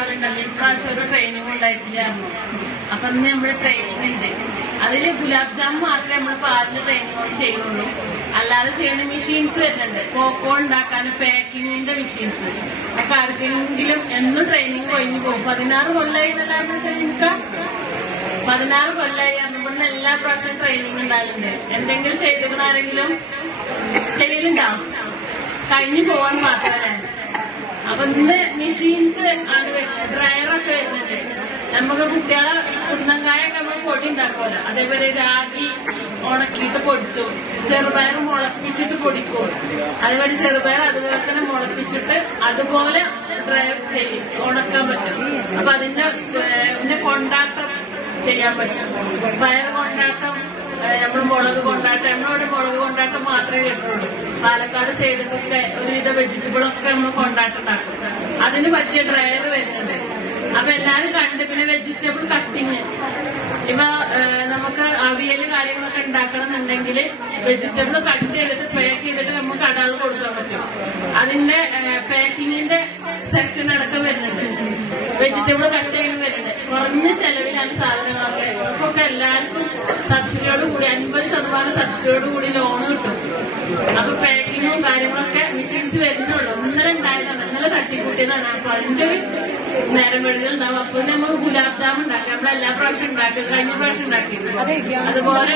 ഉണ്ടാവലുണ്ടല്ലോ, ഇപ്രാവശ്യം ഒരു ട്രെയിനിങ് ഉണ്ടായിട്ടില്ല. അപ്പൊ ഇന്ന് നമ്മള് ട്രെയിനിങ് ഉണ്ട്. അതില് ഗുലാബ് ജാമുൻ മാത്രമേ നമ്മള് പാലിന്റെ ട്രെയിനിങ് ചെയ്യുള്ളൂ. അല്ലാതെ ചെയ്യണ മെഷീൻസ് വരുന്നുണ്ട്. കോക്കോ ഉണ്ടാക്കാനും പാക്കിങ്ങിന്റെ മെഷീൻസ് ഒക്കെ ആർക്കെങ്കിലും എന്നും ട്രെയിനിങ് കഴിഞ്ഞു പോകും. 16 കൊല്ലമായി എന്നല്ലാണ്ട് എനിക്ക് 16 കൊല്ലമായി ഇവിടുന്ന് എല്ലാ പ്രാവശ്യം ട്രെയിനിങ് ഉണ്ടാവില്ലേ. എന്തെങ്കിലും ചെയ്തിരുന്ന ആരെങ്കിലും ചെയ്യലുണ്ടാവും, കഴിഞ്ഞു പോവാൻ മാത്രമേ. അപ്പൊ ഇന്ന് മെഷീൻസ് ആണ് വരുന്നത്, ഡ്രയറൊക്കെ വരുന്നുണ്ട്. നമുക്ക് കുട്ടികളെ കുന്നങ്കായൊക്കെ നമ്മൾ പൊടി ഉണ്ടാക്കുമല്ലോ, അതേപോലെ രാഗി ഉണക്കിയിട്ട് പൊടിച്ചു, ചെറുപയർ മുളപ്പിച്ചിട്ട് പൊടിക്കും, അതേപോലെ ചെറുപയർ അതുപോലെ തന്നെ മുളപ്പിച്ചിട്ട് അതുപോലെ ഡ്രയർ ചെയ്യും, ഉണക്കാൻ പറ്റും. അപ്പൊ പിന്നെ കൊണ്ടാട്ടം ചെയ്യാൻ പറ്റും. പയർ കൊണ്ടാട്ടം, നമ്മൾ മുളക് കൊണ്ടാട്ടം, നമ്മളിവിടെ മുളക് കൊണ്ടാട്ടം മാത്രമേ കിട്ടുള്ളൂ. പാലക്കാട് സൈഡിലൊക്കെ ഒരുവിധ വെജിറ്റബിളൊക്കെ നമ്മൾ കൊണ്ടാട്ടം ഉണ്ടാക്കും. അതിന് പറ്റിയ ഡ്രയർ വരുന്നുണ്ട്. അപ്പൊ എല്ലാരും കണ്ട്. പിന്നെ വെജിറ്റബിൾ കട്ടിങ്, ഇപ്പൊ നമുക്ക് അവിയല് കാര്യങ്ങളൊക്കെ ഉണ്ടാക്കണം എന്നുണ്ടെങ്കിൽ വെജിറ്റബിൾ കട്ട് ചെയ്തിട്ട് പാക്ക് ചെയ്തിട്ട് നമുക്ക് കടകളിൽ കൊടുക്കാൻ പറ്റും. അതിന്റെ പാക്കിങ്ങിന്റെ സെക്ഷൻ അടക്കം വരുന്നുണ്ട്. വെജിറ്റബിൾ കട്ട് ചെയ്യാനും വരുന്നുണ്ട്. കുറഞ്ഞ ചെലവിലാണ് സാധനങ്ങളൊക്കെ. ഇതൊക്കെ എല്ലാവർക്കും സബ്സിഡിയോട് കൂടി 50% സബ്സിഡിയോട് കൂടി ലോണ് കിട്ടും. അപ്പൊ പാക്കിങ്ങും കാര്യങ്ങളൊക്കെ മെഷീൻസ് വരുന്നുള്ളൂ. ഇന്നലെ ഉണ്ടായതാണ്, ഇന്നലെ തട്ടിക്കൂട്ടിയതാണ്. അപ്പൊ അതിന്റെ ഒരു നേരം വെളുകളുണ്ടാവും. അപ്പൊ നമുക്ക് ഗുലാബ് ജാമുൻ ഉണ്ടാക്കാം. നമ്മളെല്ലാ പ്രാവശ്യം ഉണ്ടാക്കി, കഴിഞ്ഞ പ്രാവശ്യം ഉണ്ടാക്കിയിട്ടുണ്ട്. അതുപോലെ